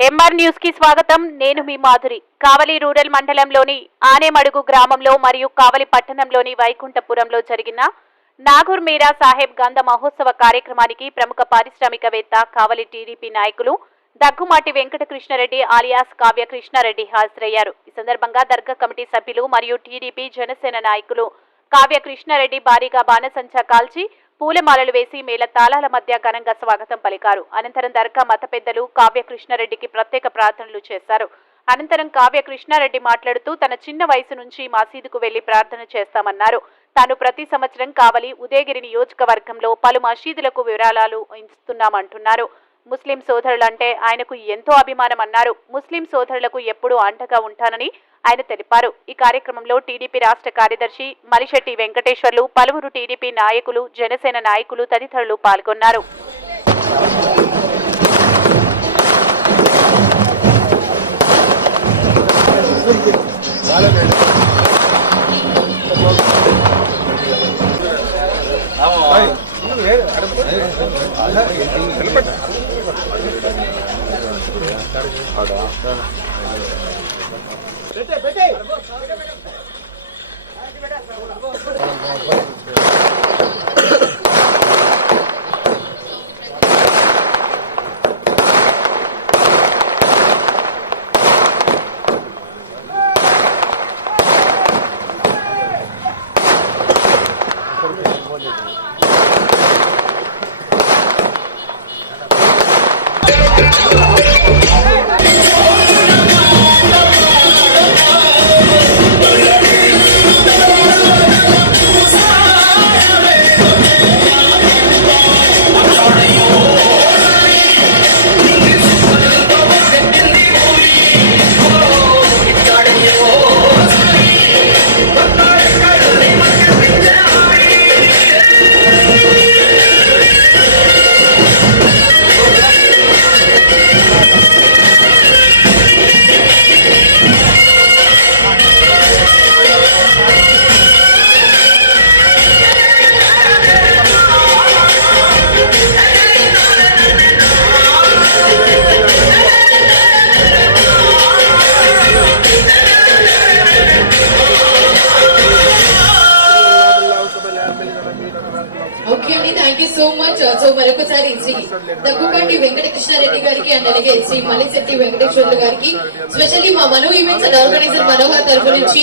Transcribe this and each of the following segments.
MR news కి స్వాగతం. నేను మీ మాధురి. కావలి రూరల్ మండలంలోని ఆనేమడుగు గ్రామంలో మరియు కావలి పట్టణంలోని వైకుంఠపురంలో జరిగిన నాగూర్ మీరా సాహెబ్ గంధ మహోత్సవ కార్యక్రమానికి ప్రముఖ పారిశ్రామికవేత్త కావలి టీడీపీ నాయకులు దగ్గుమాటి వెంకటకృష్ణారెడ్డి ఆలియాస్ కావ్య కృష్ణారెడ్డి హాజరయ్యారు. ఈ సందర్భంగా దర్గా కమిటీ సభ్యులు మరియు టీడీపీ జనసేన నాయకులు కావ్య కృష్ణారెడ్డి భారీగా బాణసంచా కాల్చి పూలమాలలు వేసి మేళ తాళాల మధ్య ఘనంగా స్వాగతం పలికారు. అనంతరం దర్గా మత పెద్దలు కావ్య కృష్ణారెడ్డికి ప్రత్యేక ప్రార్థనలు చేశారు. అనంతరం కావ్య కృష్ణారెడ్డి మాట్లాడుతూ తన చిన్న వయసు నుంచి మసీదుకు వెళ్లి ప్రార్థన చేస్తామన్నారు. తాను ప్రతి సంవత్సరం కావలి ఉదయగిరి నియోజకవర్గంలో పలు మసీదులకు విరాళాలు ఇస్తున్నామంటున్నారు. ముస్లిం సోదరులంటే ఆయనకు ఎంతో అభిమానం అన్నారు. ముస్లిం సోదరులకు ఎప్పుడూ అండగా ఉంటానని ఆయన తెలిపారు. ఈ కార్యక్రమంలో టీడీపీ రాష్ట్ర కార్యదర్శి మలిశెట్టి వెంకటేశ్వర్లు, పలువురు టీడీపీ నాయకులు, జనసేన నాయకులు తదితరులు పాల్గొన్నారు. సో మరొకసారి శ్రీ దగ్గుమాటి వెంకటకృష్ణారెడ్డి గారికి అండ్ అలాగే శ్రీ మలిశెట్టి వెంకటేశ్వర్లు గారికి స్పెషల్లీ మా మనో ఈవెంట్స్ అండ్ ఆర్గనైజర్ మనోహర్ తరఫు నుంచి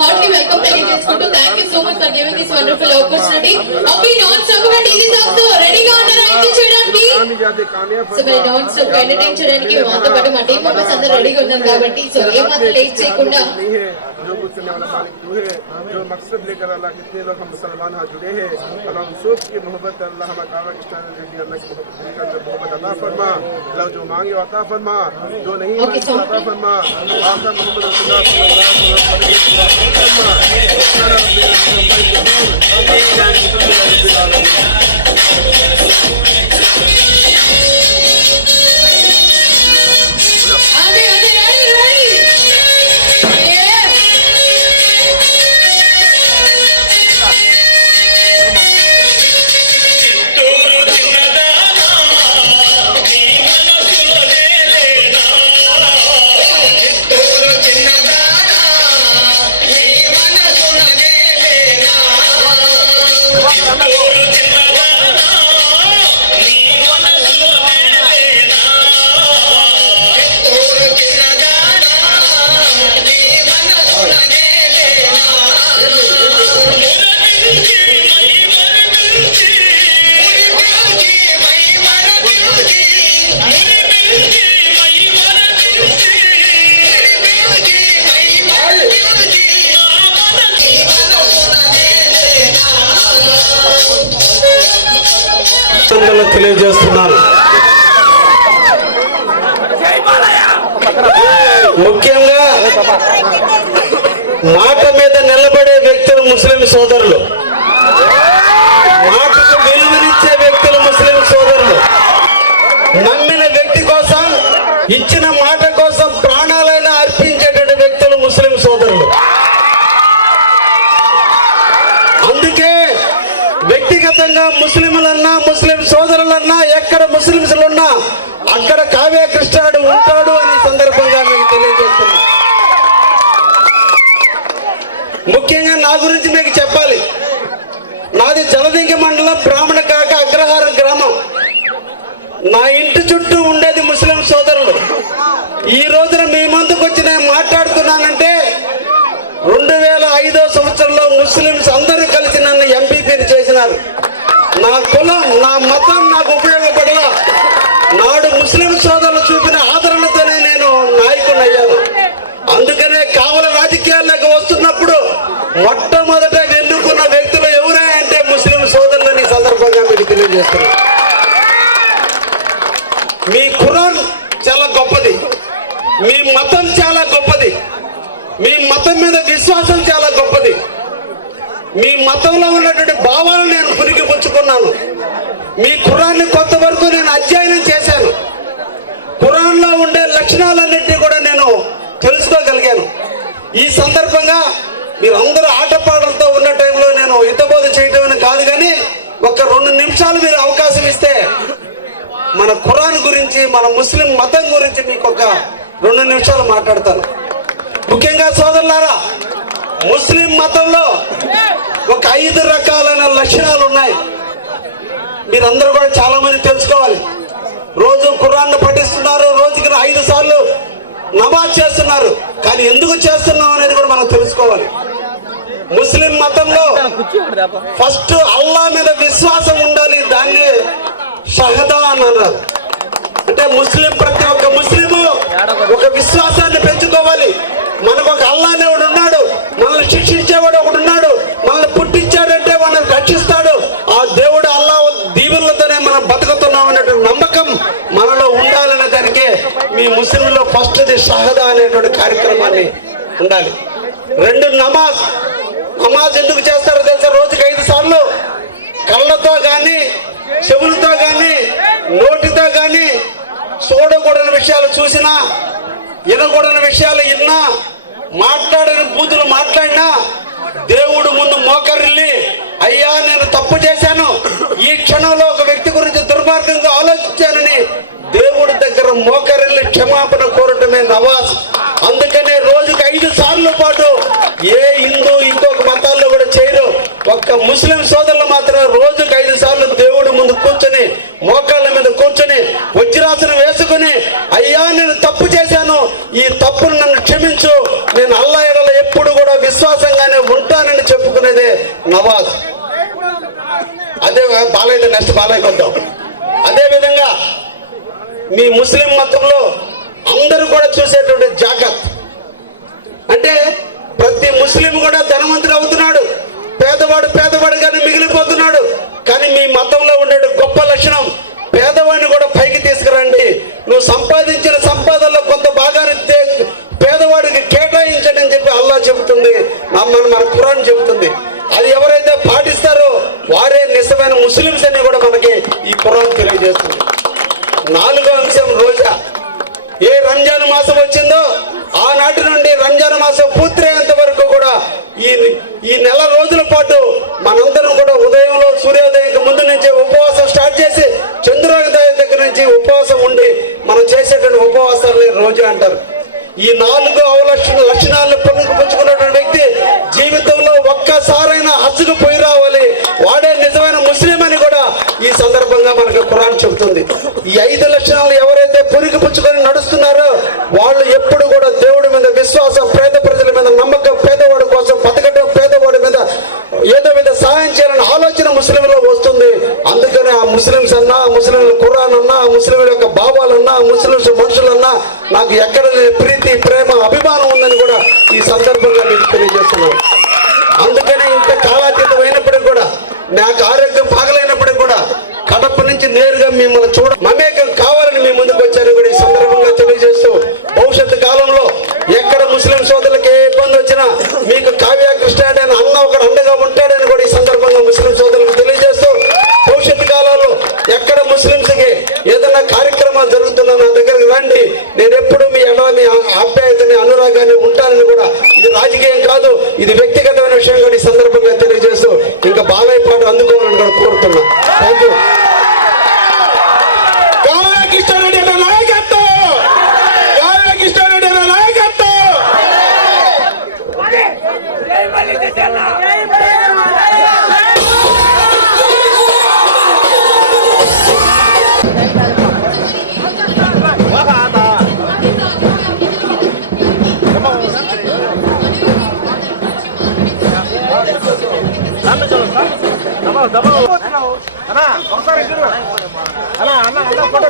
హార్ట్లీ వెల్కమ్ తెలియజేసుకుంటూ thank you so much for giving this wonderful opportunity. Okay, non stop గా డీజే సాంగ్స్ రెడీగా ఉన్నారా ఎంజాయ్ చేయడానికి? సో మరి నాన్ స్టాప్ ఎంటర్టైన్ చేయడానికి మాతో పాటు మా టీం మెంబర్స్ అందరూ రెడీగా ఉన్నారు కాబట్టి సో ఏమాత్రం లేట్ చేయకుండా जो कुछ करने वाला मालिक तू है, जो मकसद लेकर अल्लाह कितने लोग हम मुसलमान यहाँ जुड़े हैं, अल्लाह उन सोच की मोहब्बत अल्लाह हम कावा कृष्णारेड्डी अल्लाह की मोहब्बत अता फरमा, अल्लाह जो मांगे अता फरमा, जो नहीं मांगे अता फरमा, आका मोहम्मद रसूलुल्लाह सल्लल्लाहु अलैहि తెలియజేస్తున్నాను. ముఖ్యంగా మాట మీద నిలబడే వ్యక్తులు ముస్లిం సోదరులు, మాటకు విలువనిచ్చే వ్యక్తులు ముస్లిం సోదరులు, నమ్మిన వ్యక్తి కోసం ఇచ్చిన మాట కోసం ప్రాణాలైనా అర్పించేటువంటి వ్యక్తులు ముస్లిం సోదరులు. అందుకే వ్యక్తిగతంగా ముస్లింలన్నా ముస్లిం సోదరులన్నా ఎక్కడ ముస్లింస్ నా గురించి మీకు చెప్పాలి. నాది జలదింగ మండలం బ్రాహ్మణ కాక అగ్రహారం గ్రామం. నా ఇంటి చుట్టూ ఉండేది ముస్లిం సోదరులు. ఈ రోజున మీ ముందుకు వచ్చి నేను మాట్లాడుతున్నానంటే 2005వ సంవత్సరంలో ముస్లింస్ అందరూ కలిసి నన్ను ఎంపీపీని చేసినారు. నా కులం నా మతం నాకు ఉపయోగపడలా. నాడు ముస్లిం సోదరులు చూపిన ఆదరణతోనే నేను నాయకుని అయ్యాను. అందుకనే కావల రాజకీయాల్లోకి వస్తున్నప్పుడు మొట్టమొదట ఎన్నుకున్న వ్యక్తులు ఎవరే అంటే ముస్లిం సోదరులని సందర్భంగా మీకు తెలియజేస్తున్నారు. మీ ఖురాన్ చాలా గొప్పది, మీ మతం చాలా గొప్పది, మీ మతం మీద విశ్వాసం చాలా గొప్పది. మీ మతంలో ఉన్నటువంటి భావాలను నేను పురిగిపుచ్చుకున్నాను. మీ ఖురాన్ని కొంతవరకు నేను అధ్యయనం చేశాను. ఖురాన్లో ఉండే లక్షణాలన్నింటినీ కూడా నేను తెలుసుకోగలిగాను. ఈ సందర్భంగా మీరు అందరూ ఆటపాటలతో ఉన్న టైంలో నేను హితబోధ చేయటం కాదు, కానీ ఒక 2 నిమిషాలు మీరు అవకాశం ఇస్తే మన ఖురాన్ గురించి మన ముస్లిం మతం గురించి మీకు ఒక 2 నిమిషాలు మాట్లాడతాను. ముఖ్యంగా సోదరులారా, ముస్లిం మతంలో ఒక 5 రకాలైన లక్షణాలు ఉన్నాయి. మీరందరూ కూడా చాలా మంది తెలుసుకోవాలి. రోజు ఖురాన్ పఠిస్తున్నారు, రోజుకి 5 సార్లు నమాజ్ చేస్తున్నారు. కానీ ఎందుకు చేస్తున్నాం అనేది కూడా మనం తెలుసుకోవాలి. ముస్లిం మతంలో ఫస్ట్ అల్లా మీద విశ్వాసం ఉండాలి. దాన్ని షహదా అని అన్నారు. అంటే ప్రతి ఒక్క ముస్లిము ఒక విశ్వాసాన్ని పెంచుకోవాలి. మనకు ఒక అల్లా అనేవాడు ఉన్నాడు, మనల్ని శిక్షించేవాడు ఒకడు ఉన్నాడు, మనల్ని పుట్టించాడంటే మనల్ని రక్షిస్తాడు. ఆ దేవుడు అల్లా దీవెనలతోనే మనం బతుకుతున్నాం అనేటువంటి నమ్మకం మనలో ఉండాలనే దానికే మీ ముస్లింలో ఫస్ట్ది షహదా అనేటువంటి కార్యక్రమాన్ని ఉండాలి. 2 నమాజ్ ఎందుకు చేస్తారో తెలుసా? రోజుకి 5 సార్లు కళ్ళతో కానీ చెవులతో కానీ నోటితో కానీ చూడకూడని విషయాలు చూసినా, వినకూడని విషయాలు విన్నా, మాట్లాడని బూతులు మాట్లాడినా దేవుడు ముందు మోకరిల్లి, అయ్యా నేను తప్పు చేశాను, ఈ క్షణంలో ఒక వ్యక్తి గురించి దుర్మార్గంగా ఆలోచించానని దేవుడి దగ్గర మోకరిల్లి క్షమాపణ కోరటమే నమాజ్. అందుకనే రోజుకి 5 సార్లు పాటు ఏ హిందూ ఇంకొక మతాల్లో కూడా చేయరు. ఒక్క ముస్లిం సోదరులు మాత్రం రోజుకి 5 సార్లు దేవుడి ముందు కూర్చొని, మోకాళ్ళ మీద కూర్చొని, వజ్రాసనం వేసుకుని, అయ్యా నేను తప్పు చేశాను, ఈ తప్పును నన్ను క్షమించు, నేను అల్లా ఎడల ఎప్పుడు కూడా విశ్వాసంగానే ఉంటానని చెప్పుకునేదే నమాజ్. అదే బాలయ్య, నెక్స్ట్ బాలయ్య కొద్దాం. అదే విధంగా మీ ముస్లిం మతంలో అందరూ కూడా చూసేటువంటి జాకత్ అంటే ప్రతి ముస్లిం కూడా ధనవంతుడు అవుతున్నాడు, పేదవాడుగానే మిగిలిపోతున్నాడు. కానీ మీ మతంలో ఉండే గొప్ప లక్షణం పేదవాడిని కూడా పైకి తీసుకురండి. నువ్వు సంపాదించిన సంపాదనలో కొంత భాగాన్ని పేదవాడికి కేటాయించండి అని చెప్పి అల్లా చెబుతుంది, మన ఖురాన్ చెబుతుంది. అది ఎవరైతే పాటిస్తారో వారే నిజమైన ముస్లింస్ అని కూడా మనకి ఈ ఖురాన్ తెలియజేస్తుంది. 4వ అంశం రోజా. ఏ రంజాన్ మాసం వచ్చిందో ఆనాటి నుండి రంజాన్ మాసం పూర్తయ్యేంత వరకు కూడా ఈ నెల రోజుల పాటు మనందరం కూడా ఉదయంలో సూర్యోదయం ముందు నుంచే ఉపవాసం స్టార్ట్ చేసి చంద్రోదయం దగ్గర నుంచి ఉపవాసం ఉండి మనం చేసేటువంటి ఉపవాసాలని రోజు అంటారు. ఈ 4 లక్షణాలను పొందుపుచ్చుకున్నటువంటి వ్యక్తి జీవితంలో ఒక్కసారైనా హజ్జుకు పోయి రావాలి, వాడే నిజమైన ముస్లిం అని కూడా ఈ సందర్భంగా మనకు ఖురాన్ చెబుతుంది. ఈ 5 లక్షణాలు ఎవరైతే పుచ్చుకొని నడుస్తున్నారో వాళ్ళు ఎప్పుడు కూడా దేవుడి మీద విశ్వాసం, పేద ప్రజల మీద నమ్మకం, పేదవాడి కోసం బతకడం, పేదవాడి మీద ఏదో విధ సహాయం చేయాలని ఆలోచన ముస్లింలో వస్తుంది. అందుకని ఆ ముస్లింస్ అన్నా, ముస్లింల ఖురాన్ అన్నా, ముస్లింల యొక్క భావాలన్నా, ముస్లింస్ మనుషులన్నా నాకు ఎక్కడ ప్రీతి, ప్రేమ, అభిమానం ఉందని కూడా ఈ సందర్భంగా మీకు తెలియజేస్తున్నాను. అందుకనే ఇంత కాలాతీతం అయినప్పటికీ కూడా, నాకు ఆరోగ్యం బాగలేనప్పటికీ కూడా కడప నుంచి నేరుగా మిమ్మల్ని మమేకం కావాలని మీ ముందుకు వచ్చారని కూడా ఈ సందర్భంగా తెలియజేస్తూ, భవిష్యత్తు కాలంలో ఎక్కడ ముస్లిం సోదరులకు ఏ ఇబ్బంది వచ్చినా మీకు కావ్య కృష్ణ అన్న ఒకడు అండగా ఉంటాడని కూడా ఈ సందర్భంగా ముస్లిం సోదరులకు తెలియజేస్తూ, భవిష్యత్తు కాలంలో ఎక్కడ ముస్లింస్ కి ఏదైనా కార్యక్రమాలు జరుగుతున్నా నా దగ్గరకు రండి, నేను ఎప్పుడు మీ ఎడని ఆప్యాయతని, అనురాగాన్ని ఉంటానని కూడా, ఇది రాజకీయం కాదు, ఇది వ్యక్తిగతమైన విషయం కూడా ఈ సందర్భంగా తెలియజేస్తూ ఇంకా బాలయ్య పాట అందుకోవాలని కూడా కోరుతున్నా. Thank you. కృష్ణారెడ్డి నాయకత్వం, కృష్ణారెడ్డి నాయకత్వం. అన్నా ఒకసారి అన్న ఫోటో